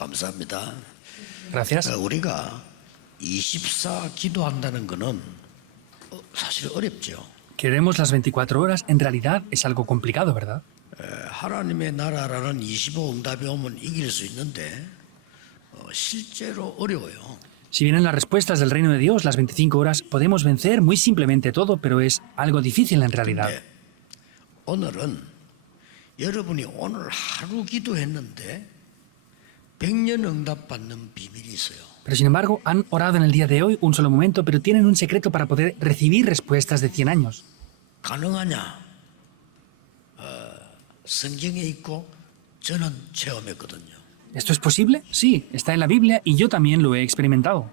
감사합니다. Gracias. 우리가 24 기도한다는 거는 사실 어렵죠. Queremos las 24 horas, en realidad es algo complicado, ¿verdad? 하나님의 나라라는 25 응답이 오면 이길 수 있는데 실제로 어려워요. Si vienen las respuestas del reino de Dios, las 25 horas, podemos vencer muy simplemente todo, pero es algo difícil en realidad. 근데 오늘은 여러분이 오늘 하루 기도했는데 100년 응답 받는 비밀이 있어요. Pero sin embargo, han orado en el día de hoy un solo momento, pero tienen un secreto para poder recibir respuestas de 100 años. 가능하냐? 성경에 있고 저는 체험했거든요. ¿Esto es posible? Sí, está en la Biblia y yo también lo he experimentado.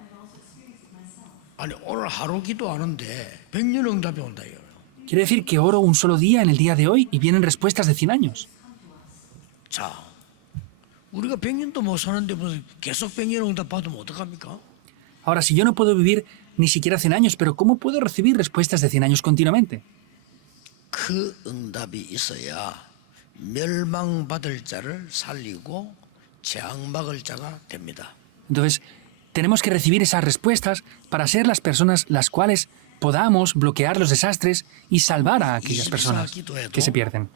아니 오늘 하루 기도하는데 100년 응답이 온다 이거예요. Quiere decir que oro un solo día en el día de hoy y vienen respuestas de 100 años. 자, 우리가 100년도 못 사는데 무슨 계속 100년 응답 받으면 어떡합니까? Ahora, si yo no puedo vivir ni siquiera 100 años, pero ¿cómo puedo recibir respuestas de 100 años continuamente? 그 응답이 있어야 멸망받을 자를 살리고 재앙막을 자가 됩니다. Entonces, tenemos que recibir esas respuestas para ser las personas las cuales podamos bloquear los desastres y salvar a aquellas personas que se pierden.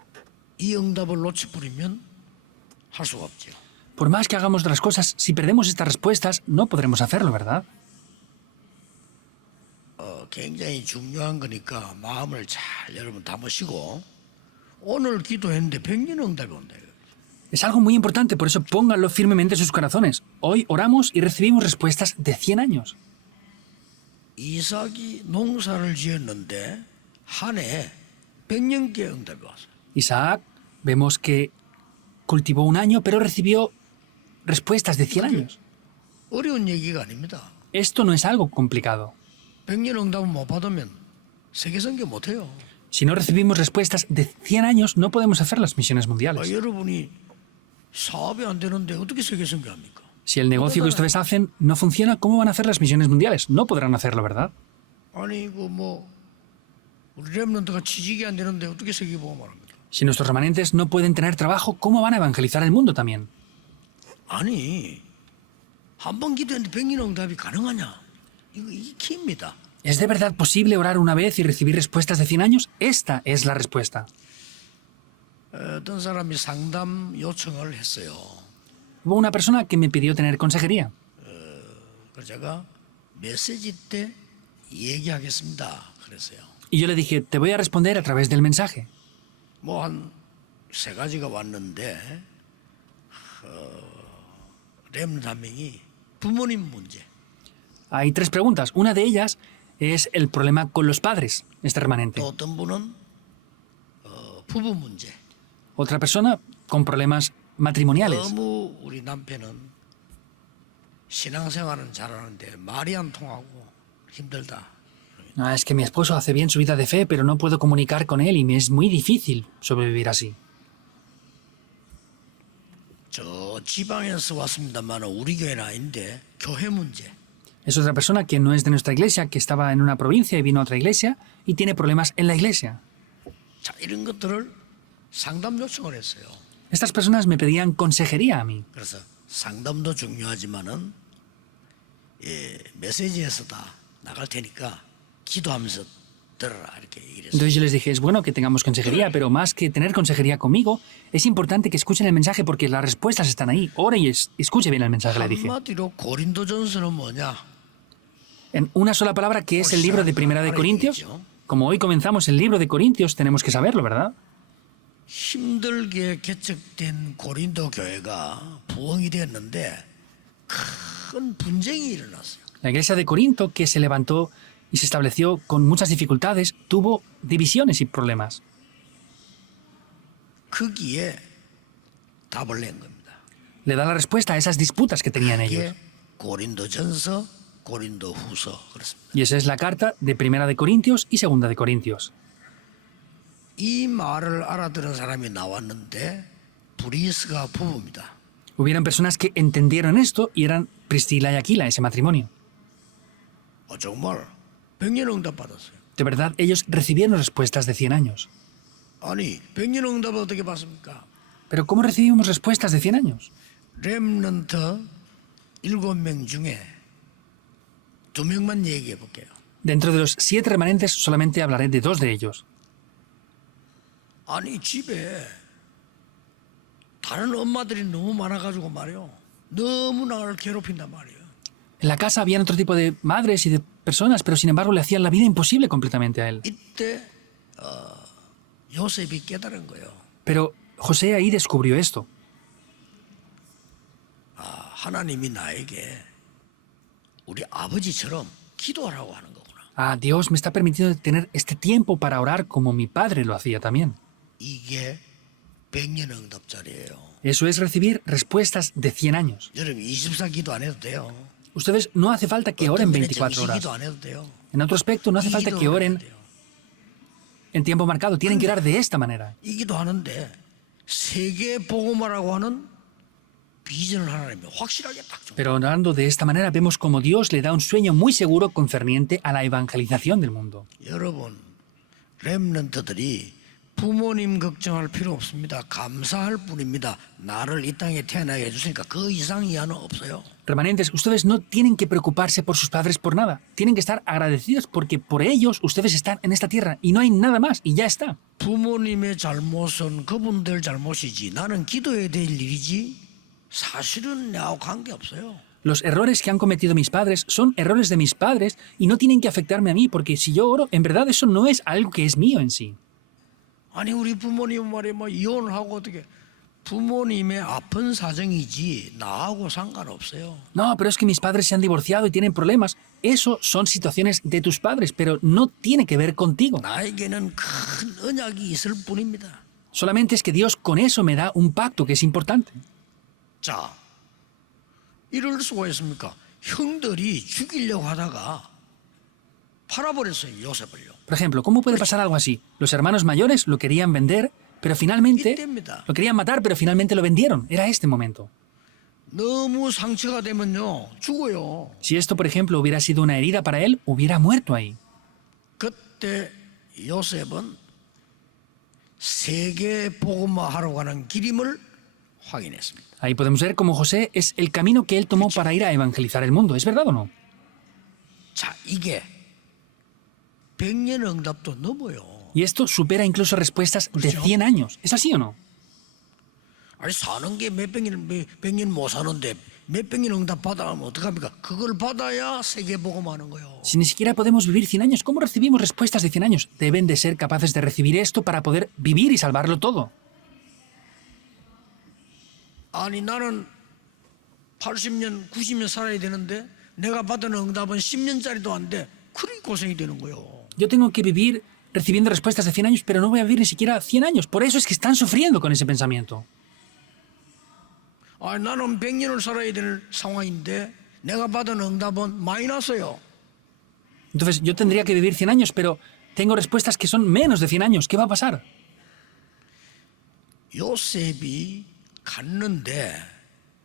이 응답을 놓쳐버리면 할 수가 없죠. Por más que hagamos otras cosas, si perdemos estas respuestas, no podremos hacerlo, ¿verdad? 굉장히 중요한 거니까 마음을 잘 여러분 담으시고 오늘 기도했는데 100년 응답이 온다. Es algo muy importante, por eso pónganlo firmemente en sus corazones. Hoy oramos y recibimos respuestas de 100 años. 이삭이 농사를 지었는데 한 해 100년께 응답이 왔어요. Isaac, vemos que cultivó un año, pero recibió respuestas de 100 años. 어려운 얘기가 아닙니다. Esto no es algo complicado. 100년 응답을 못 받으면 세계선교 못해요. Si no recibimos respuestas de 100 años, no podemos hacer las misiones mundiales. 여러분이 사업이 안 되는데 어떻게 세계선교합니까? Si el negocio que ustedes hacen no funciona, ¿cómo van a hacer las misiones mundiales? No podrán hacerlo, ¿verdad? 아니 우리 렘넌트가 취직이 안 되는데 어떻게 세계복음을 합니까? Si nuestros remanentes no pueden tener trabajo, ¿cómo van a evangelizar el mundo también? 아니 한 번 기도했는데 100년 응답이 가능하냐? 이게 키입니다. ¿Es de verdad posible orar una vez y recibir respuestas de 100 años? Esta es la respuesta. 어떤 사람이 상담 요청을 했어요. Hubo una persona que me pidió tener consejería. 그래서 제가 메시지 때 얘기하겠습니다. 그랬어요. Y yo le dije, te voy a responder a través del mensaje. 뭐 한 세 가지가 왔는데 렘넌트 한 명이 부모님 문제. Hay 3 preguntas. Una de ellas es el problema con los padres, este remanente. 또 어떤 분은 부부 문제. Otra persona con problemas matrimoniales. 너무 우리 남편은 신앙생활은 잘하는데 말이 안 통하고 힘들다. Ah, es que mi esposo hace bien su vida de fe, pero no puedo comunicar con él y me es muy difícil sobrevivir así. 저 지방에서 왔습니다만 우리 교회는 아닌데 교회 문제. Es otra persona que no es de nuestra iglesia, que estaba en una provincia y vino a otra iglesia y tiene problemas en la iglesia. 자, 이런 것들을 상담 요청을 했어요. Estas personas me pedían consejería a mí. 그래서 상담도 중요하지만은 메시지에서 다 나갈 테니까 기도하면서 들어라 이렇게 얘기를 했어요. Entonces yo les dije, es bueno que tengamos consejería, pero más que tener consejería conmigo, es importante que escuchen el mensaje porque las respuestas están ahí. Ore y escuche bien el mensaje, le dije. 한마디로 고린도전서는 뭐냐? En una sola palabra, que es el libro de Primera de Corintios. Como hoy comenzamos el libro de Corintios, tenemos que saberlo, ¿verdad? 힘들게 개척된 고린도 교회가 부흥이 됐는데 큰 분쟁이 일어났어요. La iglesia de Corinto, que se levantó y se estableció con muchas dificultades, tuvo divisiones y problemas. 거기에 답을 낸 겁니다. Le da la respuesta a esas disputas que tenían ellos. 이게 고린도전서, 고린도후서 그렇습니다. Y esa es la carta de Primera de Corintios y Segunda de Corintios. 이 말을 알아들은 사람이 나왔는데 브리스가 부부입니다. Hubieron personas que entendieron esto y eran Priscila y Aquila, ese matrimonio. 정말 100년 응답 받았어요. De verdad, ellos recibieron respuestas de 100 años. 아니 100년 응답을 어떻게 받습니까? Pero ¿cómo recibimos respuestas de 100 años? 렘넌트 7명 중에 2명만 얘기해 볼게요. Dentro de los 7 remanentes solamente hablaré de 2 de ellos. 아니 집에 다른 엄마들이 너무 많아가지고 말이요. 너무 나를 괴롭힌단 말이에요. En la casa había otro tipo de madres y de personas, pero sin embargo le hacían la vida imposible completamente a él. 이때 요셉이 깨달은 거예요. Pero José ahí descubrió esto. 하나님이 나에게 우리 아버지처럼 기도하라고 하는 거구나. Ah, Dios me está permitiendo tener este tiempo para orar como mi padre lo hacía también. 이게 백년응답자리예요. Eso es recibir respuestas de 100 años. 여러분 24 기도 안 해도 돼요. Ustedes no hace falta que oren 24 horas. 기도 안 해도 돼요. En otro aspecto, no hace falta que oren en tiempo marcado. Tienen que orar de esta manera. 이 기도하는데 세계 복음화라고 하는 비전을 하나님이 확실하게 딱 줘. Pero orando de esta manera vemos como Dios le da un sueño muy seguro concerniente a la evangelización del mundo. 여러분 렘넌트들이 부모님 걱정할 필요 없습니다. 감사할 뿐입니다. 나를 이 땅에 태어나게 해주시니까 그 이상 이하는 없어요. Remanentes, ustedes no tienen que preocuparse por sus padres por nada. Tienen que estar agradecidos porque por ellos ustedes están en esta tierra y no hay nada más y ya está. 부모님의 잘못은 그분들 잘못이지 나는 기도해야 될 일이지 사실은 나하고 관계없어요. Los errores que han cometido mis padres son errores de mis padres y no tienen que afectarme a mí porque si yo oro, en verdad eso no es algo que es mío en sí. 아니 우리 부모님 말에 뭐 이혼하고 어떻게 부모님의 아픈 사정이지 나하고 상관없어요. No, pero es que mis padres se han divorciado y tienen problemas. Eso son situaciones de tus padres, pero no tiene que ver contigo. 나에게는 큰 언약이 있을 뿐입니다. Solamente es que Dios con eso me da un pacto que es importante. 자, 이럴 수가 있습니까? 형들이 죽이려고 하다가 팔아버렸어요, 요셉을요. Por ejemplo, ¿cómo puede pasar algo así? Los hermanos mayores lo querían vender, pero finalmente lo querían matar, pero finalmente lo vendieron. Era este momento. 너무 상처가 되면요, 죽어요. Si esto, por ejemplo, hubiera sido una herida para él, hubiera muerto ahí. 그때 요셉은 세계 복음화하러 가는 길임을 확인했습니다. Ahí podemos ver cómo José es el camino que él tomó para ir a evangelizar el mundo. ¿Es verdad o no? 자, 이게 100년 응답도 넘어요. Y esto supera incluso respuestas de 100 años. ¿Es así o no? 아니 사는 게 몇 백년 못 사는데 몇 백년 응답 받아가면 어떡합니까? 그걸 받아야 세계 복음하는 거예요. Si ni siquiera podemos vivir 100 años, ¿cómo recibimos respuestas de 100 años? Deben de ser capaces de recibir esto para poder vivir y salvarlo todo. 아니 나는 80년, 90년 살아야 되는데 내가 받은 응답은 10년짜리도 안 돼. 그리 고생이 되는 거예요. Yo tengo que vivir recibiendo respuestas de 100 años, pero no voy a vivir ni siquiera 100 años. Por eso es que están sufriendo con ese pensamiento. 아니 나는 100년을 살아야 될 상황인데 내가 받은 응답은 마이너스요. Entonces yo tendría que vivir 100 años, pero tengo respuestas que son menos de 100 años. ¿Qué va a pasar? 요셉이 갔는데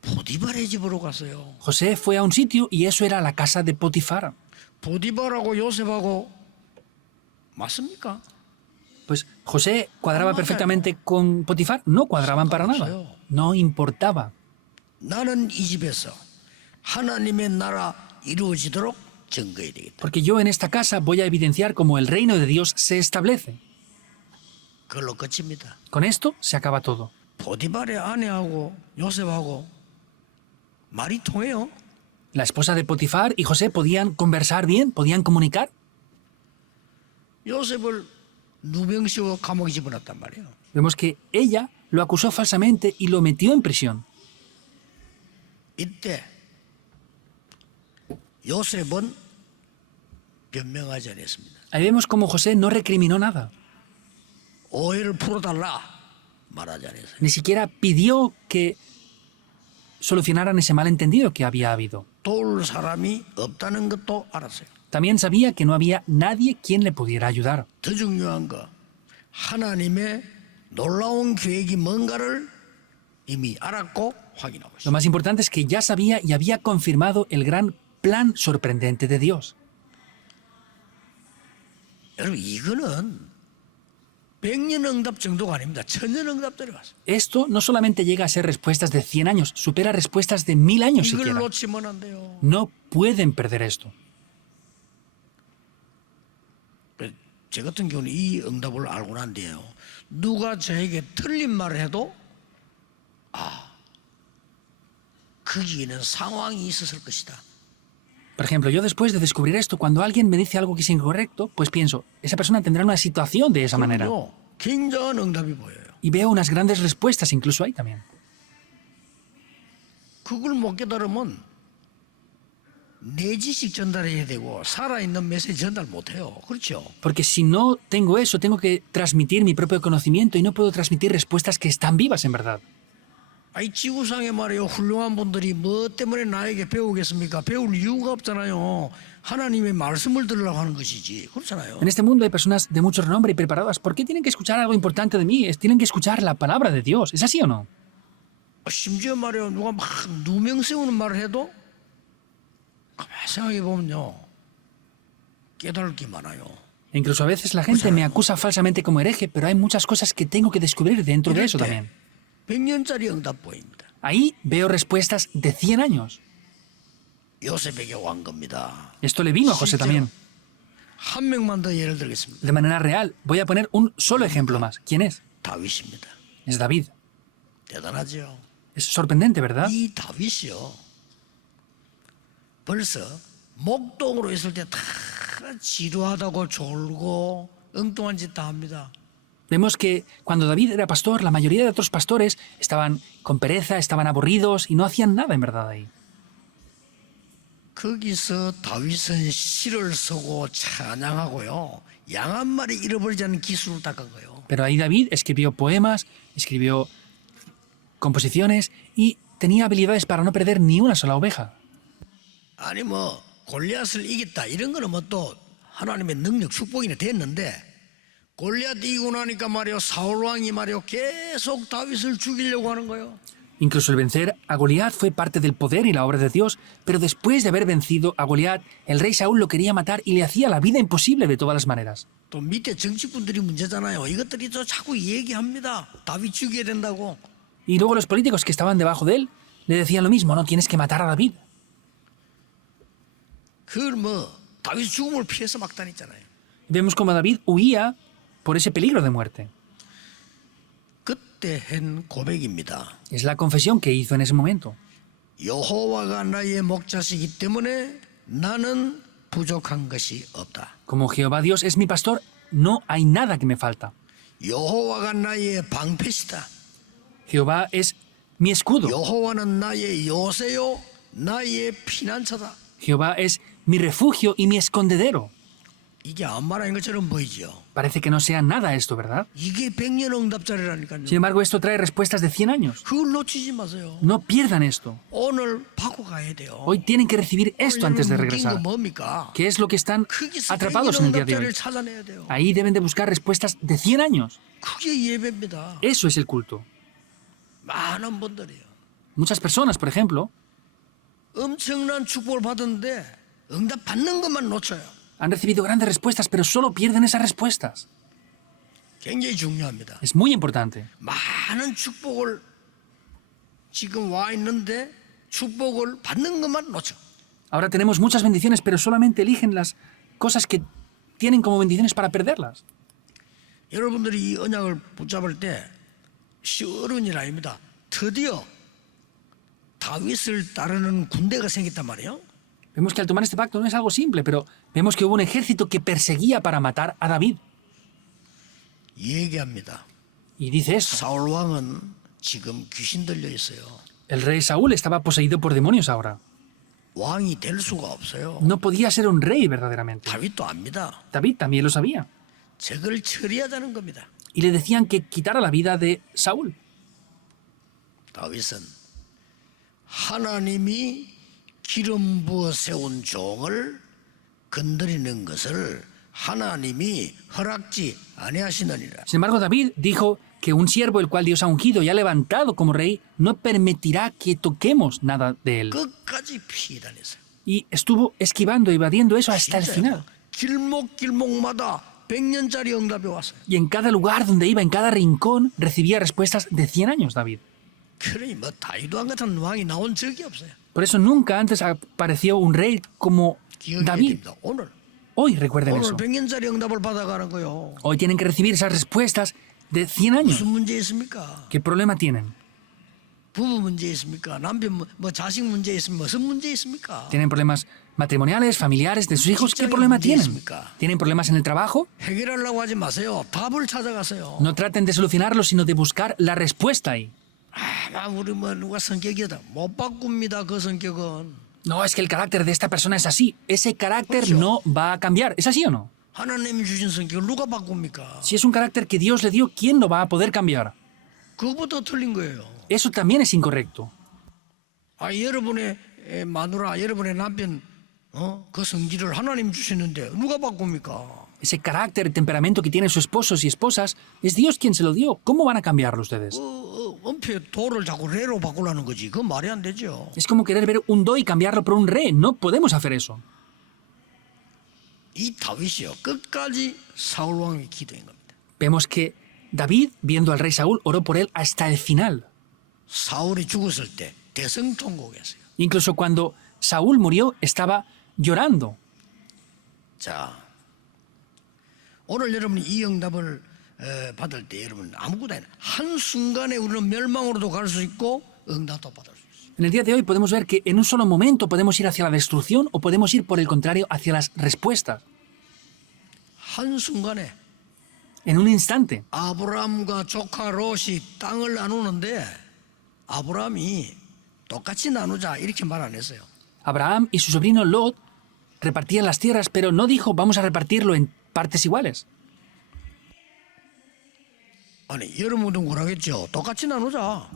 보디발의 집으로 갔어요. José fue a un sitio y eso era la casa de Potifar. 보디발하고 요셉하고 맞습니까? Pues José cuadraba perfectamente con Potifar. No cuadraban para nada. No importaba. 나는 이 집에서 하나님의 나라 이루어지도록 증거해야 되겠다. Porque yo en esta casa voy a evidenciar cómo el reino de Dios se establece. 그걸로 끝입니다. Con esto se acaba todo. 보디발의 아내하고 요셉하고 말이 통해요. La esposa de Potifar y José podían conversar bien, podían comunicar. 요셉을 누명씌워 감옥에 집어넣었단 말이에요. Vemos que ella lo acusó falsamente y lo metió en prisión. 이때 요셉은 변명하지 않았습니다. Ahí vemos cómo José no recriminó nada. 오해를 풀어달라 말하지 않았어요. Ni siquiera pidió que solucionaran ese malentendido que había habido. 도울 사람이 없다는 것도 알았어요. También sabía que no había nadie quien le pudiera ayudar. 더 중요한 거 하나님의 놀라운 계획이 뭔가를 이미 알았고 확인하고 Lo 있어요. más importante es que ya sabía y había confirmado el gran plan sorprendente de Dios. 여러분 이거는 백년응답 정도가 아닙니다. 천년응답들이 왔어요. Esto no solamente llega a ser respuestas de 100 años, supera respuestas de 1000 años 이걸 siquiera. 놓치면 안 돼요. No pueden perder esto. 제 같은 경우는 이 응답을 알고 난 뒤에요. 누가 저에게 틀린 말을 해도 거기에는 상황이 있었을 것이다. Por ejemplo, yo después de descubrir esto, cuando alguien me dice algo que es incorrecto, pues pienso, esa persona tendrá una situación de esa manera. 그럼요, 굉장한 응답이 보여요. Y veo unas grandes respuestas incluso ahí también. 그걸 못 깨달으면 내 지식 전달해야 되고 살아있는 메시지 전달 못해요. 그렇죠? Porque si no tengo eso, tengo que transmitir mi propio conocimiento y no puedo transmitir respuestas que están vivas en verdad. 아이 지구상에 말이요 훌륭한 분들이 뭐 때문에 나에게 배우겠습니까? 배울 이유가 없잖아요. 하나님의 말씀을 들으려고 하는 것이지. 그렇잖아요. En este mundo hay personas de mucho renombre y preparadas. ¿Por qué tienen que escuchar algo importante de mí? Tienen que escuchar la palabra de Dios. ¿Es así o no? 심지어 말이요 누가 막 누명 세우는 말을 해도 가만히 생각해 보면요 깨달을 게 많아요. Incluso a veces la gente me acusa falsamente como hereje, pero hay muchas cosas que tengo que descubrir dentro de eso también. 100년짜리 응답 보입니다. Ahí veo respuestas de 100 años. 요셉에게 온 겁니다. Esto le vino a José también. 한 명만 더 예를 들겠습니다. De manera real, voy a poner un solo ejemplo más. ¿Quién es? 다윗입니다. Es David. 대단하죠. Es sorprendente, ¿verdad? 이 다윗이요. 벌써 목동으로 있을 때 다 지루하다고 졸고 엉뚱한 짓 다 합니다. Vemos que cuando David era pastor, la mayoría de otros pastores estaban con pereza, estaban aburridos y no hacían nada en verdad ahí. 거기서 다윗은 시를 쓰고 찬양하고요. 양 한 마리 잃어버리지 않는 기술을 닦은 거예요. Pero ahí David escribió poemas, escribió composiciones y tenía habilidades para no perder ni una sola oveja. 아니 뭐 골리앗을 이겼다 이런 거는 뭐 또 하나님의 능력 축복이 됐는데 골리앗 이기고 나니까 말이요 사울 왕이 말이요 계속 다윗을 죽이려고 하는 거예요. Incluso el vencer a Goliat fue parte del poder y la obra de Dios, pero después de haber vencido a Goliat, el rey Saúl lo quería matar y le hacía la vida imposible de todas las maneras. 또 밑에 정치꾼들이 문제잖아요. 이것들이 또 자꾸 얘기합니다. 다윗 죽여야 된다고. Y luego los políticos que estaban debajo de él le decían lo mismo, no tienes que matar a David. 그걸 뭐 다윗 죽음을 피해서 막 다녔잖아요. Vemos como David huía por ese peligro de muerte. 그때 한 고백입니다. Es la confesión que hizo en ese momento. 여호와가 나의 목자시기 때문에 나는 부족한 것이 없다. Como Jehová Dios es mi pastor, no hay nada que me falta. 여호와가 나의 방패시다. Jehová es mi escudo. 여호와는 나의 요새요, 나의 피난처다. Jehová es mi refugio y mi escondedero. 이게 아무 말 아닌 것처럼 보이죠. Parece que no sea nada esto, ¿verdad? 이게 100년 응답자리라니까요. Sin embargo, esto trae respuestas de 100 años. 그걸 놓치지 마세요. No pierdan esto. 오늘 받고 가야 돼요. Hoy tienen que recibir esto antes de 묶인 거 regresar. 뭡니까? ¿Qué es lo que están 거기서 atrapados en el día de 100년 hoy? 응답자리를 찾아내야 돼요. Ahí deben de buscar respuestas de 100 años. 그게 예배입니다. Eso es el culto. 많은 분들이요. Muchas personas, por ejemplo, 엄청난 축복을 받았는데 응답 받는 것만 놓쳐요. han recibido grandes respuestas, pero solo pierden esas respuestas. 굉장히 중요합니다. Es muy importante. 많은 축복을 지금 와 있는데 축복을 받는 것만 놓쳐. Ahora tenemos muchas bendiciones, pero solamente eligen las cosas que tienen como bendiciones para perderlas. 여러분들이 이 언약을 붙잡을 때 쉬운 일 아닙니다. 드디어 다윗을 따르는 군대가 생겼단 말이에요. Vemos que al tomar este pacto no es algo simple, pero vemos que hubo un ejército que perseguía para matar a David. 얘기합니다. Y dice esto. 사울 왕은 지금 귀신 들려 있어요. El rey Saúl estaba poseído por demonios ahora. 왕이 될 수가 없어요. No podía ser un rey verdaderamente. 다윗도 압니다. David también lo sabía. 저걸 처리하자는 겁니다. Y le decían que quitara la vida de Saúl. 다윗은 하나님이 기름 부어 세운 종을 건드리는 것을 하나님이 허락지 아니하시느니라. Sin embargo, David dijo que un siervo el cual Dios ha ungido y ha levantado como rey no permitirá que toquemos nada de él. 끝까지 피해 다녔어요. Y estuvo esquivando, evadiendo eso hasta el final. 길목길목마다 100년짜리 응답이 왔어요. Y en cada lugar donde iba, en cada rincón, recibía respuestas de 100 años, David. 그러니 뭐 다윗 왕 같은 왕이 나온 적이 없어요. Por eso nunca antes apareció un rey como 기억해야 David. 됩니다. 오늘 Hoy recuerden 오늘 eso. 100년짜리 응답을 받아가는 거요. Hoy tienen que recibir esas respuestas de 100 años. 무슨 문제 있습니까? ¿Qué problema tienen? 부부 문제 있습니까? 남편 뭐 자식 문제 있습니까? 무슨 문제 있습니까? ¿Tienen problemas matrimoniales, familiares, de sus hijos? ¿Qué problema tienen? ¿Tienen problemas en el trabajo? 해결하려고 하지 마세요. 답을 찾아가세요. No traten de solucionarlo, sino de buscar la respuesta ahí. 아, 우리 뭐 누가 성격이다. 못 바꿉니다. 그 성격은. No, es que el carácter de esta persona es así. Ese carácter no va a cambiar. ¿Es así o no? 하나님이 주신 성격을 누가 바꿉니까? Si es un carácter que Dios le dio, ¿quién lo va a poder cambiar? 그거부터 틀린 거예요. Eso también es incorrecto. 아, 여러분의 마누라, 여러분의 남편, 그 성질을 하나님 주시는데 누가 바꿉니까? Ese carácter, temperamento que tienen sus esposos y esposas, es Dios quien se lo dio. ¿Cómo van a cambiarlo ustedes? 은폐 도를 자꾸 레로 바꾸려는 거지. 그건 말이 안 되죠. Es como querer ver un do y cambiarlo por un re. No podemos hacer eso. 이 다윗이요. 끝까지 사울 왕이 기도한 겁니다. Vemos que David, viendo al rey Saúl, oró por él hasta el final. 사울이 죽었을 때 대성통곡했어요. Incluso cuando Saúl murió, estaba llorando. 자, 오늘 여러분이 이 응답을 받을 때 여러분 아무것도 아니라 한순간에 우리는 멸망으로도 갈 수 있고 응답도 받을 수 있어요. En el día de hoy podemos ver que en un solo momento podemos ir hacia la destrucción o podemos ir por el contrario hacia las respuestas. 한순간에 En un instante. 아브라함과 조카 롯이 땅을 나누는데 아브라함이 똑같이 나누자 이렇게 말 안 했어요. Abraham y su sobrino Lot repartían las tierras, pero no dijo vamos a repartirlo en partes iguales. 아니 여러분도 뭐라겠죠? 똑같이 나누자.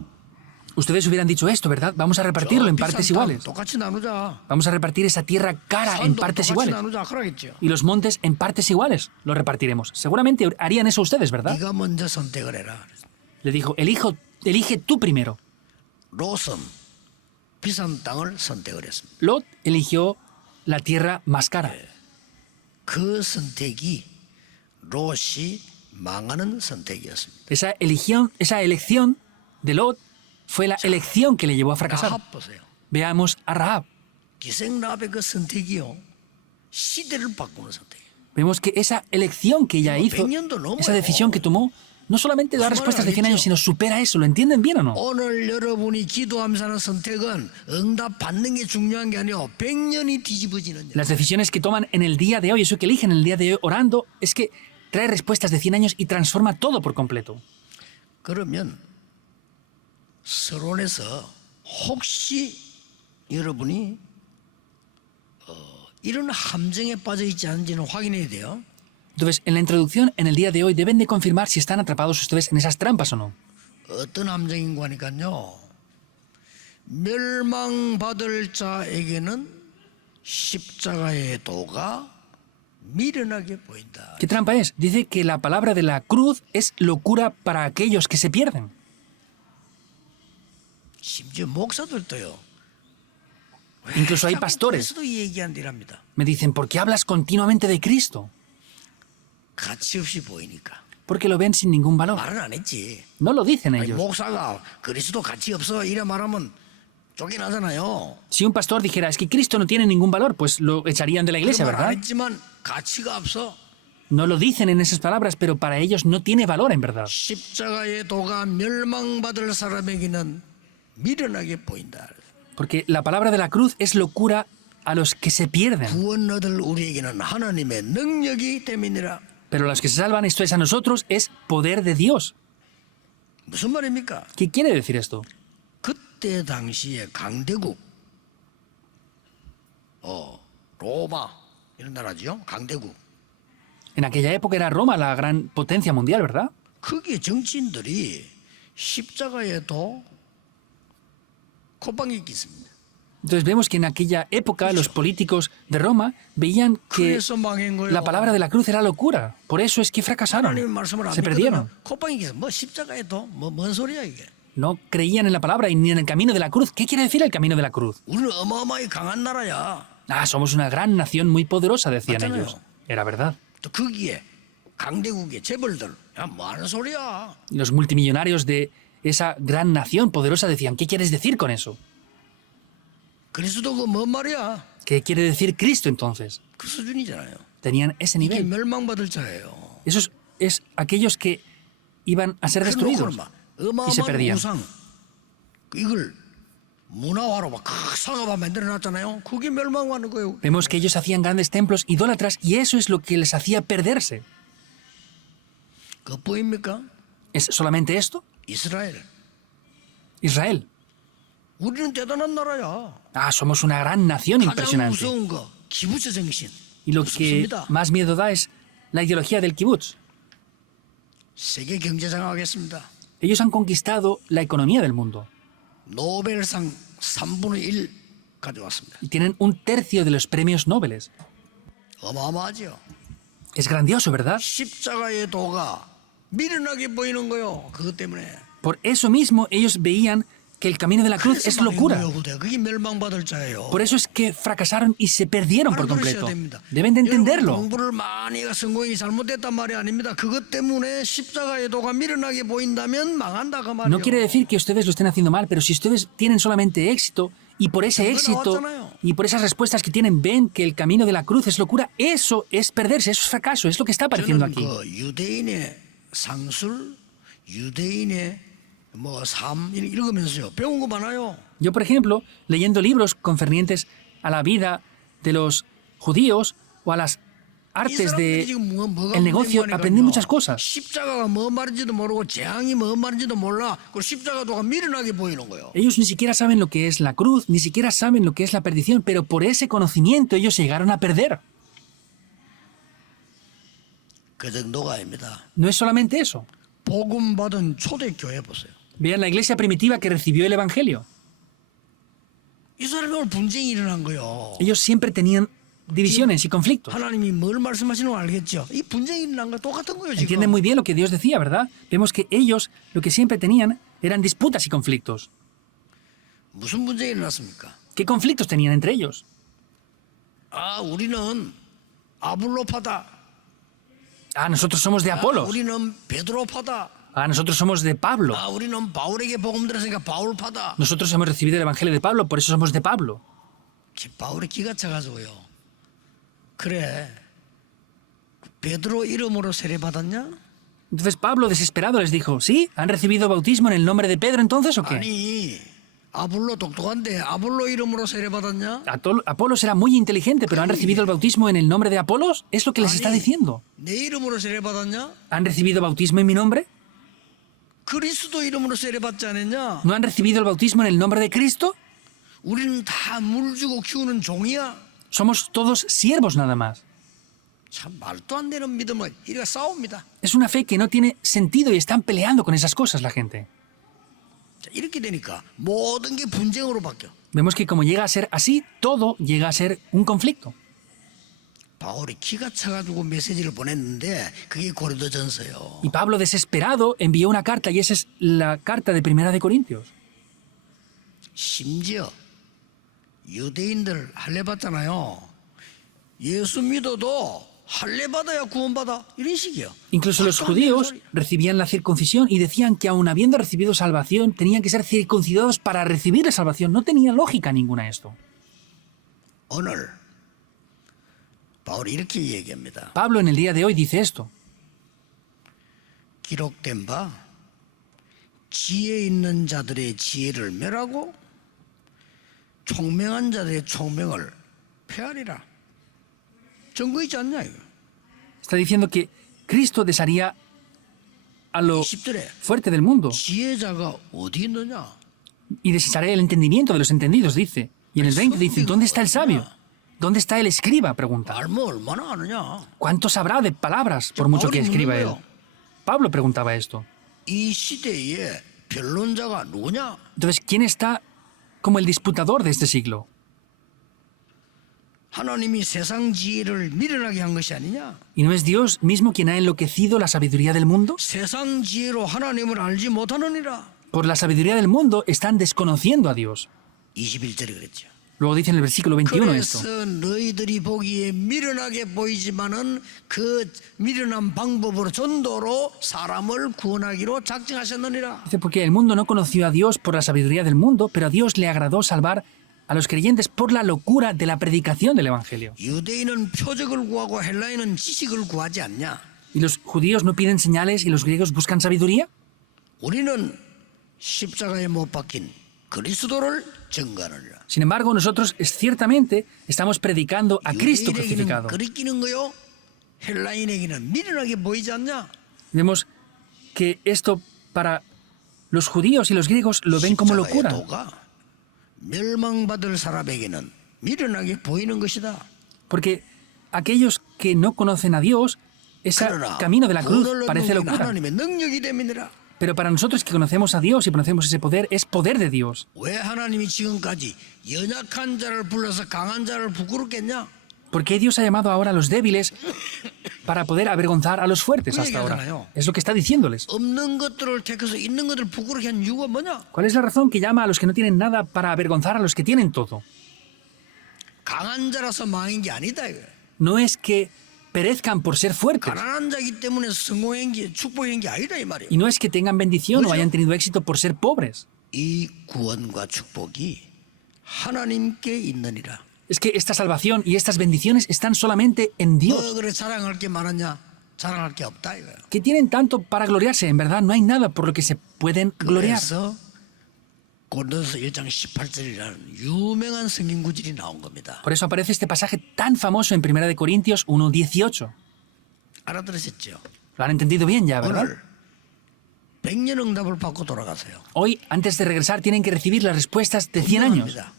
Ustedes hubieran dicho esto, ¿verdad? Vamos a repartirlo en partes iguales. 똑같이 나누자. Vamos a repartir esa tierra cara en 산도 partes 똑같이 iguales. 나누자 그러겠죠. Y los montes en partes iguales. Lo repartiremos. Seguramente harían eso ustedes, ¿verdad? 네가 먼저 선택을 해라. Le dijo, elige tú primero. 롯은 비싼 땅을 선택을 했습니다. Lot eligió la tierra más cara. 그 선택이 롯이 망하는 선택이었습니다. Esa elección de Lot fue la elección que le llevó a fracasar. 라합 보세요. Veamos a Rahab. 기생 라합의 그 선택이요. 시대를 바꾸는 선택이에요. Vemos que esa elección que ella hizo, esa decisión que tomó, no solamente da respuestas de 100 años, sino supera eso. ¿Lo entienden bien o no? 오늘 여러분이 기도하면서 하는 선택은 응답 받는 게 중요한 게 아니고 100년이 뒤집어지는 일. Las decisiones que toman en el día de hoy, eso que eligen en el día de hoy orando, es que trae respuestas de 100 años y transforma todo por completo. 그러면 서론에서 혹시 여러분이 이런 함정에 빠져 있지 않은지는 확인해야 돼요. Entonces, en la introducción, en el día de hoy, deben de confirmar si están atrapados ustedes en esas trampas o no. 어떤 함정인 거니까요. 멸망받을 자에게는 십자가의 도가 미련하게 보인다. ¿Qué trampa es? Dice que la palabra de la cruz es locura para aquellos que se pierden. 심지어 목사들도요. Incluso hay pastores. 그리스도 얘기한다랍니다. Me dicen, ¿por qué hablas continuamente de Cristo? 가치 없이 보이니까. Porque lo ven sin ningún valor. 말은 안 했지. No lo dicen 아니, ellos. 목사가 그리스도 가치 없어 이래 말하면 쫓겨나잖아요. Si un pastor dijera, es que Cristo no tiene ningún valor, pues lo echarían de la iglesia, 그 말 안 ¿verdad? 했지만 가치가 없어. No lo dicen en esas palabras, pero para ellos no tiene valor en verdad. 십자가의 도가 멸망받을 사람에게는 미련하게 보인다. Porque la palabra de la cruz es locura a los que se pierden. 구원 얻을 우리에게는 하나님의 능력이 됨이니라. Pero a los que se salvan, esto es a nosotros, es poder de Dios. 무슨 말입니까? ¿Qué quiere decir esto? 그때 당시에 강대국, 로마 이런 나라죠. 강대국. En aquella época era Roma la gran potencia mundial, ¿verdad? 거기에 정치인들이 십자가에 도 콧방귀 뀌습니다. Entonces vemos que en aquella época los políticos de Roma veían que 그래서 망한 거예요. la palabra de la cruz era locura. Por eso es que fracasaron. 하나님의 말씀을 안 Se perdieron. 믿거든. 콧방귀 뀌어. 뭐 십자가에 도뭐뭔 소리야 이게? No creían en la palabra y ni en el camino de la cruz. ¿Qué quiere decir el camino de la cruz? 우리는 어마어마하게 강한 나라야. Ah, somos una gran nación muy poderosa, decían 맞잖아요. ellos. Era verdad. 또 거기에 강대국의 재벌들, 야, 뭐 하는 소리야? Los multimillonarios de esa gran nación poderosa decían, ¿qué quieres decir con eso? 그리스도 그 뭔 말이야? ¿Qué quiere decir Cristo entonces? 그 수준이잖아요. Tenían ese 이게 nivel. 멸망받을 자예요. Esos es aquellos que iban a ser destruidos y se 어마어마한 perdían. 우상, 이걸 문화화로 막 상업화 만들어놨잖아요. 그게 멸망하는 거예요. Vemos que ellos hacían grandes templos idólatras y eso es lo que les hacía perderse. 그뿐입니까? ¿Es solamente esto? 이스라엘. Israel. 우리는 대단한 나라야. Ah, somos una gran nación 가장 impresionante. 무서운 거 기부처 정신. Y lo que 무섭습니다. más miedo da es la ideología del kibutz. 세계 경제장 하겠습니다. Ellos han conquistado la economía del mundo 노벨상 3분의 1 가져왔습니다. y tienen un tercio de los premios Nobel. 어마어마하죠. Es grandioso, ¿verdad? 십자가의 도가 미련하게 보이는 거요. 그것 때문에. Por eso mismo ellos veían que el camino de la cruz es locura. 그게 멸망받을 자예요. Por eso es que fracasaron y se perdieron por 알아들으셔야 completo. 됩니다. Deben de 여러분 entenderlo. 공부를 많이 해가 성공이 잘못됐단 말이 아닙니다. 그것 때문에 십자가의 도가 미련하게 보인다면 망한다 그 말이에요. No quiere decir que ustedes lo estén haciendo mal, pero si ustedes tienen solamente éxito y por ese éxito y por esas respuestas que tienen ven que el camino de la cruz es locura, eso es perderse, eso es fracaso, es lo que está apareciendo 저는 aquí. 그 유대인의 상술, 유대인의 뭐 삶 읽으면서요 배운 거 많아요. Yo, por ejemplo, leyendo libros concernientes a la vida de los judíos o a las artes del negocio, aprendí muchas cosas. 십자가가 뭐 말인지도 모르고 재앙이 뭐 말인지도 몰라. 그 십자가도가 미련하게 보이는 거예요. Ellos ni siquiera saben lo que es la cruz, ni siquiera saben lo que es la perdición, pero por ese conocimiento ellos se llegaron a perder. 그 정도가 아닙니다. No es solamente eso. 복음 받은 초대교회 보세요. Vean la iglesia primitiva que recibió el Evangelio. 이 사람이 오늘 분쟁이 일어난 거요. Ellos siempre tenían divisiones y conflictos. 하나님이 뭘 말씀하시는 거 알겠죠? 이 분쟁이 일어난 거 똑같은 거예요 지금. Entienden muy bien lo que Dios decía, ¿verdad? Vemos que ellos lo que siempre tenían eran disputas y conflictos. 무슨 분쟁이 일어났습니까? ¿Qué conflictos tenían entre ellos? 아 우리는 아볼로파다. Ah, nosotros somos de 아, Apolos. 우리는 베드로파다. Ah, nosotros somos de Pablo. 아 우리는 바울에게 복음 들었으니까 바울파다. Nosotros hemos recibido el Evangelio de Pablo, por eso somos de Pablo. 바울이 기가 차가지고요. 그래. 베드로 이름으로 세례받았냐? Entonces Pablo, desesperado, les dijo, ¿sí? ¿Han recibido bautismo en el nombre de Pedro entonces o qué? 아니 아볼로 똑똑한데 아볼로 이름으로 세례받았냐? Apolos era muy inteligente, pero ¿han recibido el bautismo en el nombre de Apolos? Es lo que les está 아니, diciendo. 내 이름으로 세례받았냐? ¿Han recibido bautismo en mi nombre? 그리스도 이름으로 세례받지 않았냐? ¿No han recibido el bautismo en el nombre de Cristo? 우리는 다 물 주고 키우는 종이야. Somos todos siervos nada más. 참 말도 안 되는 믿음을 이리가 싸웁니다. Es una fe que no tiene sentido y están peleando con esas cosas la gente. 자, 이렇게 되니까 모든 게 분쟁으로 바뀌어. Vemos que como llega a ser así, todo llega a ser un conflicto. 바울이 기가 차가지고 메시지를 보냈는데 그게 고린도전서요. Y Pablo, desesperado, envió una carta y esa es la carta de Primera de Corintios. 심지어 유대인들 할례 받잖아요. 예수 믿어도 할례 받아야 구원받아 이런 식이요. Incluso los judíos recibían la circuncisión y decían que aun habiendo recibido salvación, tenían que ser circuncidados para recibir la salvación. No tenía lógica ninguna esto. 오늘 바울이 이렇게 얘기합니다. Pablo en el día de hoy dice esto. 기록된 바 지혜 있는 자들의 지혜를 멸하고 총명한 자들의 총명을 폐하리라. 증거 있지 않냐 이거. Está diciendo que Cristo desharía a lo 10절에 fuerte del mundo 지혜자가 어디 있느냐? y desecharé el entendimiento de los entendidos, dice. Y en el 20 dice, ¿dónde está el sabio? ¿Dónde está el escriba? Pregunta. 말뭐 얼마나 아느냐? ¿Cuánto sabrá de palabras por mucho que escriba él? Pablo preguntaba esto. 이 시대에 변론자가 누구냐? Entonces, ¿quién está como el disputador de este siglo? 하나님이 세상 지혜를 미련하게 한 것이 아니냐? ¿Y no es Dios mismo quien ha enloquecido la sabiduría del mundo? 세상 지혜로 하나님을 알지 못하느니라. Por la sabiduría del mundo están desconociendo a Dios. 21절에 그랬죠. Luego dice en el versículo 21 esto. 그래서 너희들이 보기에 미련하게 보이지만은 그 미련한 방법으로 전도로 사람을 구원하기로 작정하셨느니라. Dice, porque el mundo no conoció a Dios por la sabiduría del mundo, pero a Dios le agradó salvar a los creyentes por la locura de la predicación del Evangelio. 유대인은 표적을 구하고 헬라인은 지식을 구하지 않냐? ¿Y los judíos no piden señales y los griegos buscan sabiduría? 우리는 십자가에 못 박힌 그리스도를 증거하느니라. Sin embargo, nosotros ciertamente estamos predicando a Cristo 유대인에게는 crucificado. 그리끼는 거요. 헬라인에게는 미련하게 보이지 않냐? Vemos que esto para los judíos y los griegos lo ven como 십자가의 locura, 도가 멸망받을 사람에게는 미련하게 보이는 것이다. porque aquellos que no conocen a Dios, ese 그러나 camino de la cruz 구원을 parece 얻는 locura. 하나님의 능력이 됨이니라. Pero para nosotros que conocemos a Dios y conocemos ese poder, es poder de Dios. 왜 하나님이 지금까지 연약한 자를 불러서 강한 자를 부끄럽겠냐? ¿Por qué Dios ha llamado ahora a los débiles para poder avergonzar a los fuertes hasta ahora? Es lo que está diciéndoles. 없는 것들을 택해서 있는 것들을 부끄럽게 한 이유가 뭐냐? ¿Cuál es la razón que llama a los que no tienen nada para avergonzar a los que tienen todo? 강한 자라서 망한 게 아니다 이거야. No es que perezcan por ser fuertes, 가난한 자이기 때문에 성공한 게 축복한 게 아니다 이 말이야. y no es que tengan bendición o hayan tenido éxito por ser pobres. 이 구원과 축복이 하나님께 있느니라. Es que esta salvación y estas bendiciones están solamente en Dios. 너 그래 자랑할 게 많았냐? 자랑할 게 없다 이거야. Que tienen tanto para gloriarse, en verdad no hay nada por lo que se pueden gloriar. 그래서 고린도서 1장 18절이라는 유명한 성경 구절이 나온 겁니다. Por eso aparece este pasaje tan famoso en 1 de Corintios 1:18. 알아들으셨죠? Lo han entendido bien ya, ¿verdad? 오늘 100년 응답을 받고 돌아가세요. Hoy, antes de regresar, tienen que recibir las respuestas de 100 años. 분명합니다.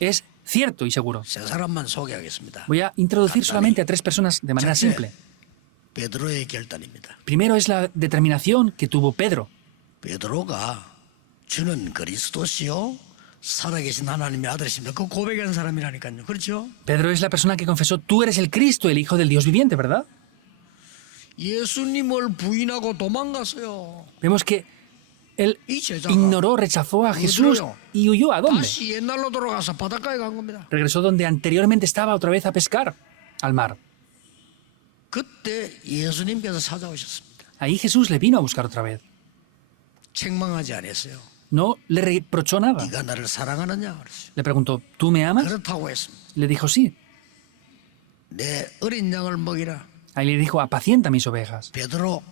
Es cierto y seguro. 세 사람만 소개하겠습니다. Voy a introducir solamente a 3 personas de manera 첫째, simple. 베드로의 결단입니다. Primero es la determinación que tuvo Pedro. 베드로가 주는 그리스도시요 살아계신 하나님의 아들이십니다. 그 고백한 사람이라니까요. 그렇죠? Pedro es la persona que confesó, tú eres el Cristo, el Hijo del Dios viviente, ¿verdad? 예수님을 부인하고 도망갔어요. Vemos que él 이 제자가 ignoró, rechazó a Jesús y huyó. ¿A dónde? 다시 옛날로 돌아가서 바닷가에 간 겁니다. Regresó donde anteriormente estaba otra vez a pescar, al mar. 그때 예수님께서 찾아오셨습니다. Ahí Jesús le vino a buscar otra vez. 책망하지 않았어요. No le reprochó nada. 네가 나를 사랑하느냐 그랬어요. Le preguntó, ¿tú me amas? 그렇다고 했습니다. Le dijo, sí. 내 어린 양을 먹이라. Ahí le dijo, apacienta mis ovejas. 베드로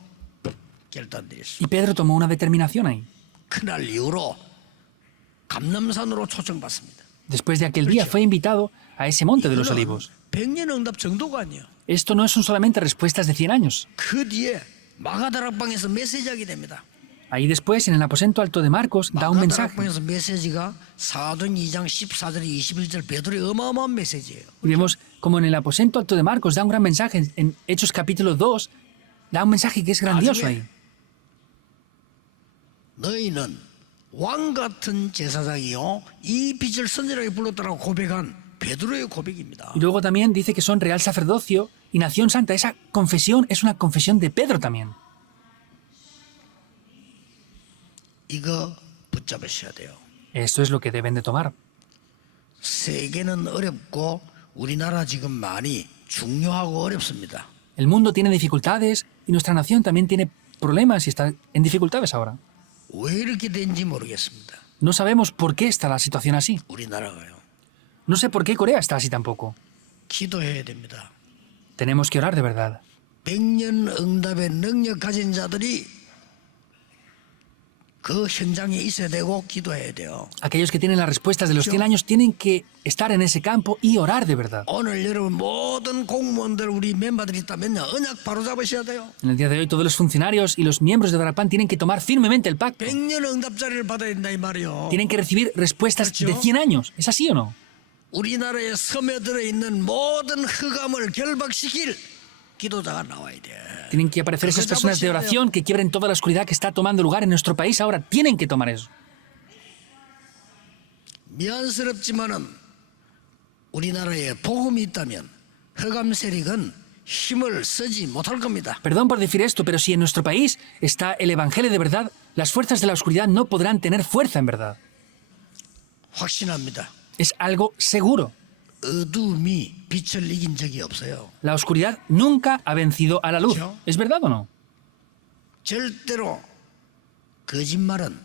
결단드렸습니다. Y Pedro tomó una determinación ahí. 그날 이후로 감람산으로 초청받습니다. Después de aquel día fue invitado a ese monte de los olivos. 100년 응답 정도가 아니에요. Esto no son solamente respuestas de 100 años. 그 뒤에 마가다락방에서 메시지하게 됩니다. Ahí después, en el aposento alto de Marcos, da un mensaje. 마가다락방에서 메시지가 사도행 2장 14절 21절 베드로의 어마어마한 메시지예요. Y vemos como en el aposento alto de Marcos da un gran mensaje. En Hechos capítulo 2 da un mensaje que es grandioso ahí. 너희는 왕 같은 제사장이요 이 빛을 선지라게 불렀다라고 고백한 베드로의 고백입니다. Y luego también dice que son real sacerdocio y nación santa. Esa confesión es una confesión de Pedro también. 이거 붙잡으셔야 돼요. Esto es lo que deben de tomar. 세계는 어렵고 우리나라 지금 많이 중요하고 어렵습니다. El mundo tiene dificultades y nuestra nación también tiene problemas y está en dificultades ahora. 왜 이렇게 된지 모르겠습니다. No sabemos por qué está la situación así. 우리나라가요. No sé por qué Corea está así tampoco. 기도해야 됩니다. Tenemos que orar de verdad. 100년 응답의 능력 가진 자들이 그 현장에 있어야 되고 기도해야 돼요. Aquellos que tienen las respuestas de los 100 años tienen que estar en ese campo y orar de verdad. 오늘 여러분 모든 공무원들 우리 멤버들이 있다면요 언약 바로 잡으셔야 돼요. En el día de hoy todos los funcionarios y los miembros de Darapán tienen que tomar firmemente el pacto. 100년 응답자리를 받아야 된다 이 말이요. Tienen que recibir respuestas de 100 años. ¿Es así o no? 우리나라에 스며들어 있는 모든 흑암을 결박시킬 기도자가 나와야 돼. Tienen que aparecer esas personas de oración que quiebren toda la oscuridad que está tomando lugar en nuestro país ahora. Tienen que tomar eso. 미안스럽지만은 우리나라에 복음이 있다면 흑암 세력은 힘을 쓰지 못할 겁니다. Perdón por decir esto, pero si en nuestro país está el Evangelio de verdad, las fuerzas de la oscuridad no podrán tener fuerza en verdad. 확신합니다. Es algo seguro. 어둠이 빛을 이긴 적이 없어요. La oscuridad nunca ha vencido a la luz. ¿Yo? ¿Es verdad o no? 절대로 거짓말은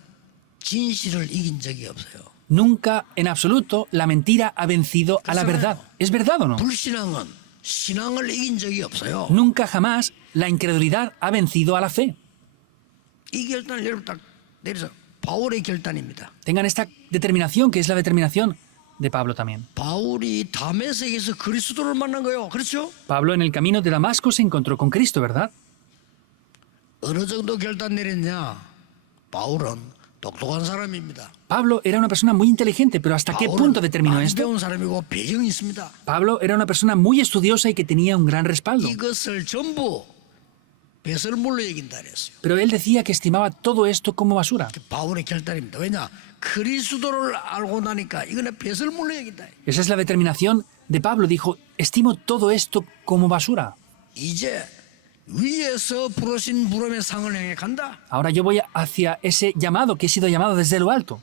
진실을 이긴 적이 없어요. Nunca, en absoluto, la mentira ha vencido a la verdad. ¿Es verdad o no? 불신앙은 신앙을 이긴 적이 없어요. Nunca jamás la incredulidad ha vencido a la fe. 이 결단을 여러분 딱 내려서 바울의 결단입니다. Tengan esta determinación, que es la determinación de Pablo también. 바울이 다메섹에서 그리스도를 만난 거예요. 그렇죠? Pablo en el camino de Damasco se encontró con Cristo, ¿verdad? 어느 정도 결단 내렸냐? 바울은 똑똑한 사람입니다. Pablo era una persona muy inteligente, pero ¿hasta qué punto determinó 많이 esto? 배운 사람이고 배경이 있습니다. Pablo era una persona muy estudiosa y que tenía un gran respaldo. 이것을 전부 배설물로 여긴다 그랬어요. Pero él decía que estimaba todo esto como basura. 바울의 결단입니다. 왜냐? 그리스도를 알고 나니까 이거는 배설물로 여긴다. Esa es la determinación de Pablo. Dijo, estimo todo esto como basura. 이제 위에서 부르신 부름의 상을 향해 간다. Ahora yo voy hacia ese llamado que he sido llamado desde lo alto.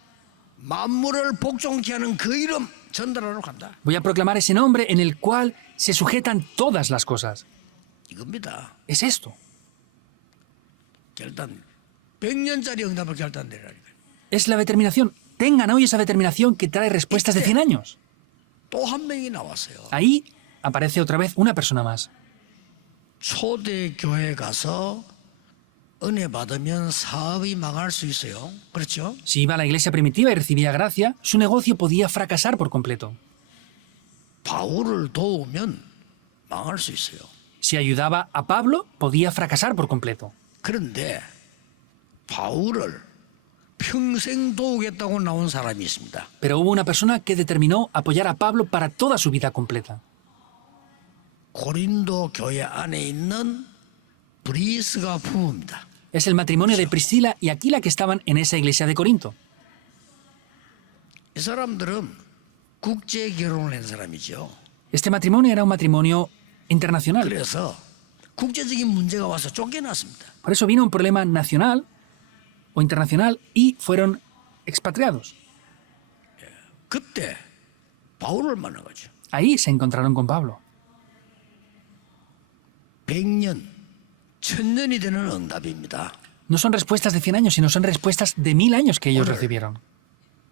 만물을 복종케 하는 그 이름 전달하러 간다. Voy a proclamar ese nombre en el cual se sujetan todas las cosas. 이겁니다. Es esto. 결단 100년짜리 응답을 결단내라니까. Es la determinación. Tengan hoy esa determinación que trae respuestas de 100 años. 또 한 명이 나왔어요. Ahí aparece otra vez una persona más. 초대 교회 가서 은혜 받으면 사업이 망할 수 있어요. 그렇죠? Si iba a la iglesia primitiva y recibía gracia, su negocio podía fracasar por completo. 바울을 도우면 망할 수 있어요. Si ayudaba a Pablo, podía fracasar por completo. 그런데 바울을 평생 도우겠다고 나온 사람이 있습니다. Pero hubo una persona que determinó apoyar a Pablo para toda su vida completa. 고린도 교회 안에 있는 브리스가 부부입니다. Es el matrimonio de Priscila y Aquila que estaban en esa iglesia de Corinto. 이 사람들은 국제 결혼을 한 사람이죠. Este matrimonio era un matrimonio internacional. 그래서 국제적인 문제가 와서 쫓겨났습니다. Por eso vino un problema nacional o internacional y fueron expatriados. 그때 바울을 만나가지고 Ahí se encontraron con Pablo. 100년, 1000년이 되는 응답입니다. No son respuestas de 100 años, sino son respuestas de 1000 años que ellos Oye. recibieron.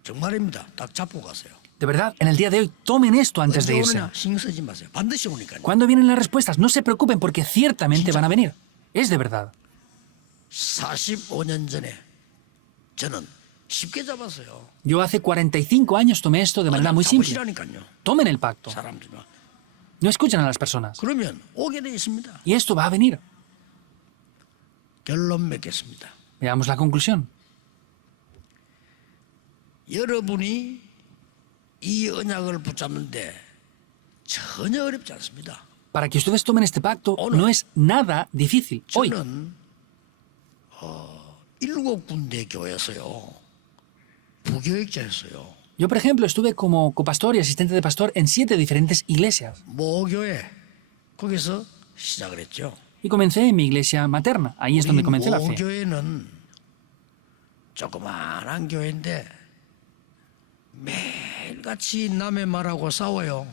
정말입니다. 딱 잡고 가세요. De verdad, en el día de hoy, tomen esto antes 언제 de irse. 오느냐 신경 쓰지 마세요. 반드시 오니까요. ¿Cuándo vienen las respuestas? No se preocupen porque ciertamente van a venir. Es de verdad. 45년 전에 저는 쉽게 잡았어요. Yo hace 45 años tomé esto de manera muy simple. 잡으시라니까요. Tomen el pacto. 사람들이. No escuchen a las personas. 그러면 오게 돼 있습니다. Y esto va a venir. 결론 맺겠습니다. Veamos la conclusión. 여러분이 이 언약을 붙잡는데 전혀 어렵지 않습니다. Para que ustedes tomen este pacto no es nada difícil. Hoy, 저는 7군데 교회에서요. 부교육자였어요. yo por ejemplo estuve como copastor y asistente de pastor en 7 diferentes iglesias. 모교회 거기서 시작을 했죠. Y comencé en mi iglesia materna. Ahí es donde comencé la fe. 모교회는 조그마한 교회인데 매일같이 남의 말하고 싸워요.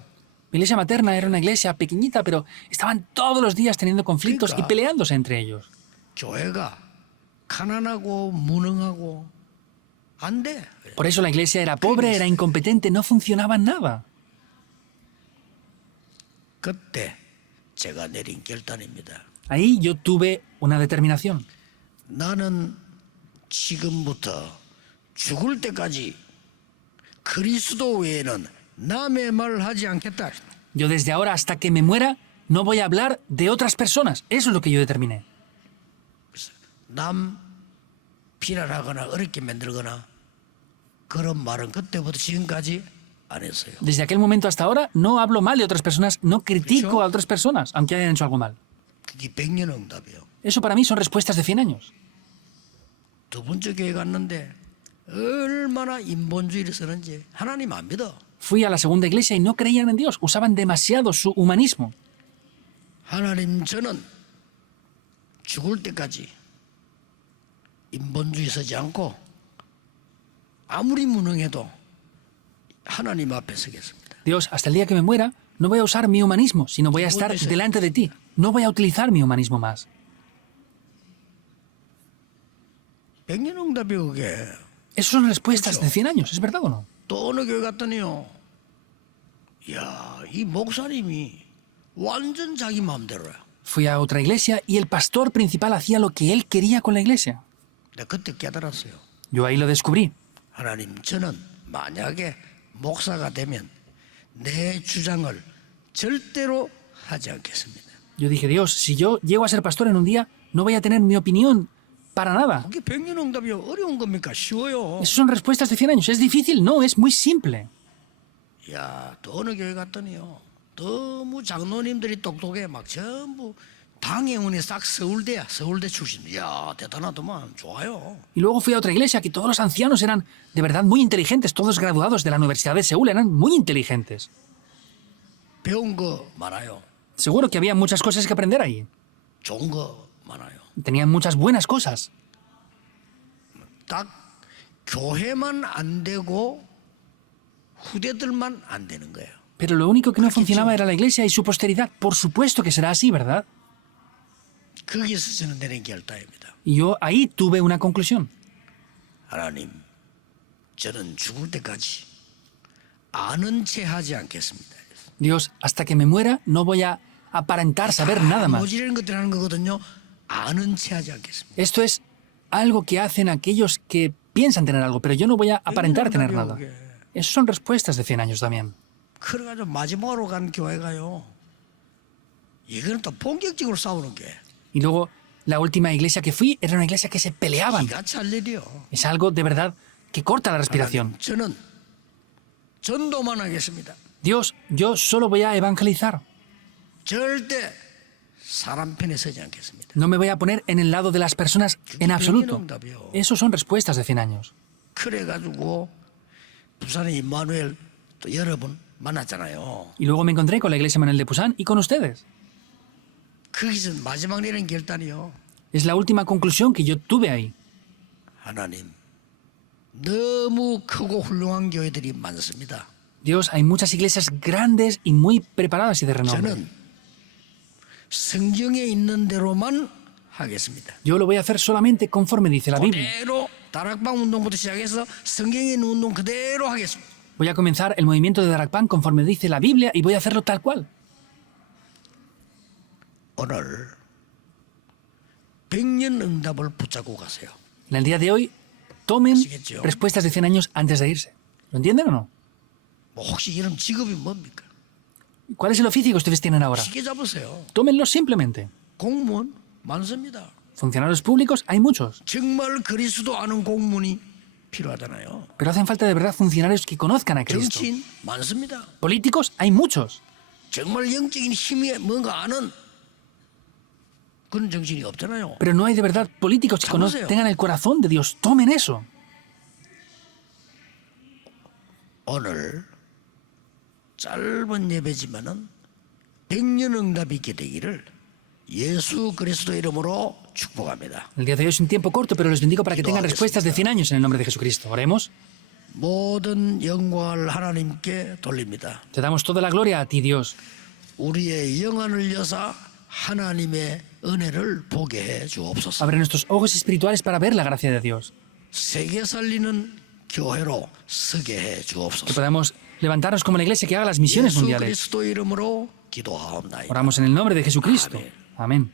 Mi iglesia materna era una iglesia pequeñita, pero estaban todos los días teniendo conflictos y peleándose entre ellos. 교회가 가난하고 무능하고 안 돼. Por eso la iglesia era pobre, era incompetente, no funcionaba en nada. 그때 제가 내린 결단입니다. Ahí yo tuve una determinación. 나는 지금부터 죽을 때까지 그리스도 외에는 남의 말을 하지 않겠다. Yo desde ahora hasta que me muera no voy a hablar de otras personas. Eso es lo que yo determiné. 남 비난하거나 어렵게 만들거나 그런 말은 그때부터 지금까지 안 했어요. Desde aquel momento hasta ahora no hablo mal de otras personas, no critico a otras personas, aunque hayan hecho algo mal. 그게 100년 응답이에요. Eso para mí son respuestas de 100 años. 두 번째 교회 갔는데 얼마나 인본주의를 쓰는지 하나님 안 믿어. Fui a la segunda iglesia y no creían en Dios, usaban demasiado su humanismo. 하나님 저는 죽을 때까지 인본주의 쓰지 않고 아무리 무능해도 하나님 앞에 서겠습니다. Dios, hasta el día que me muera, no voy a usar mi humanismo, sino voy a estar delante de ti. No voy a utilizar mi humanismo más. 백년응답이 그게. Esas son respuestas de 100 años, ¿es verdad o no? 또 어느 교회 갔더니요. 이야, 이 목사님이 완전 자기 마음대로야. Fui a otra iglesia y el pastor principal hacía lo que él quería con la iglesia. 내가 그때 깨달았어요. Yo ahí lo descubrí. 하나님, 저는 만약에 목사가 되면 내 주장을 절대로 하지 않겠습니다. Yo dije, Dios, si yo llego a ser pastor en un día, no voy a tener mi opinión para nada. 그게 백년응답이 어려운 겁니까? 쉬워요. Esas son respuestas de 100 años. ¿Es difícil? No, es muy simple. 야, 또 어느 교회 갔더니요. 너무 장로님들이 똑똑해. 막 전부 방해운이 싹 서울대야. 서울대 출신. 이야, 대단하더만. 좋아요. Y luego fui a otra iglesia que todos los ancianos eran de verdad muy inteligentes, todos graduados de la Universidad de Seúl, eran muy inteligentes. 배운 거 많아요. Seguro que había muchas cosas que aprender ahí. 좋은 거 많아요. Tenían muchas buenas cosas. 딱 교회만 안 되고 후대들만 안 되는 거예요. Pero lo único que no funcionaba era la iglesia y su posteridad. Por supuesto que será así, ¿verdad? 거기서 저는 내린 결단입니다. Y yo ahí tuve una conclusión. 하나님, 저는 죽을 때까지 아는 체 하지 않겠습니다. Dios, hasta que me muera no voy a aparentar saber nada más. 모질이는 것들 하는 거거든요. 아는 체 하지 않겠습니다. Esto es algo que hacen aquellos que piensan tener algo, pero yo no voy a aparentar tener nada. Esas son respuestas de 100 años también. 그래가지고 마지막으로 간 교회가요. 이거는 또 본격적으로 싸우는 게 Y luego, la última iglesia que fui era una iglesia que se peleaban. 기가 찰 일이요. Es algo de verdad que corta la respiración. 저는 전도만 하겠습니다. Dios, yo solo voy a evangelizar. 절대 사람 편에 서지 않겠습니다. No me voy a poner en el lado de las personas en absoluto. Esos son respuestas de 100 años. 그래가지고 부산의 임마누엘 또 여러분 만났잖아요. Y luego me encontré con la iglesia Manuel de Pusan y con ustedes. 거기서 마지막 내린 결단이요. Es la última conclusión que yo tuve ahí. 하나님, 너무 크고 훌륭한 교회들이 많습니다. Dios, hay muchas iglesias grandes y muy preparadas y de renombre. 저는 성경에 있는 대로만 하겠습니다. Yo lo voy a hacer solamente conforme dice la Biblia. 그대로 다락방 운동부터 시작해서 성경에 있는 운동 그대로 하겠습니다. Voy a comenzar el movimiento de Darakpan conforme dice la Biblia y voy a hacerlo tal cual. 오늘 100년 응답을 붙잡고 가세요. En el día de hoy, tomen A시겠죠? respuestas de 100 años antes de irse. ¿Lo entienden o no? 뭐 혹시 이런 직업이 뭡니까? ¿Cuál es el oficio que ustedes tienen ahora? 쉽게 잡으세요. Tómenlo simplemente. 공무원 많습니다. Funcionarios públicos hay muchos, 정말 그리스도 아는 공무원이 필요하잖아요. pero hacen falta de verdad funcionarios que conozcan a Cristo. 정치인 많습니다. Políticos hay muchos, 정말 영적인 힘이 뭔가 아는 그런 정신이 없잖아요. pero no hay de verdad políticos que tengan el corazón de Dios. Tomen eso. 오늘 짧은 예배지만은 100년 응답이 있게 되기를 예수 그리스도 이름으로 축복합니다. El día de hoy es un tiempo corto, pero les bendigo para que tengan respuestas de 100 años en el nombre de Jesucristo. Oremos. 모든 영광을 하나님께 돌립니다. Te damos toda la gloria a ti, Dios. 우리의 영안을 여사 하나님의 은혜를 보게 해 주옵소서. Abre nuestros ojos espirituales para ver la gracia de Dios. 세계 살리는 교회로 서게 해 Que 주옵소서. podamos levantarnos como la iglesia que haga las misiones 예수 mundiales. 그리스도 이름으로 기도하옵나이다. Oramos en el nombre de Jesucristo. Amén.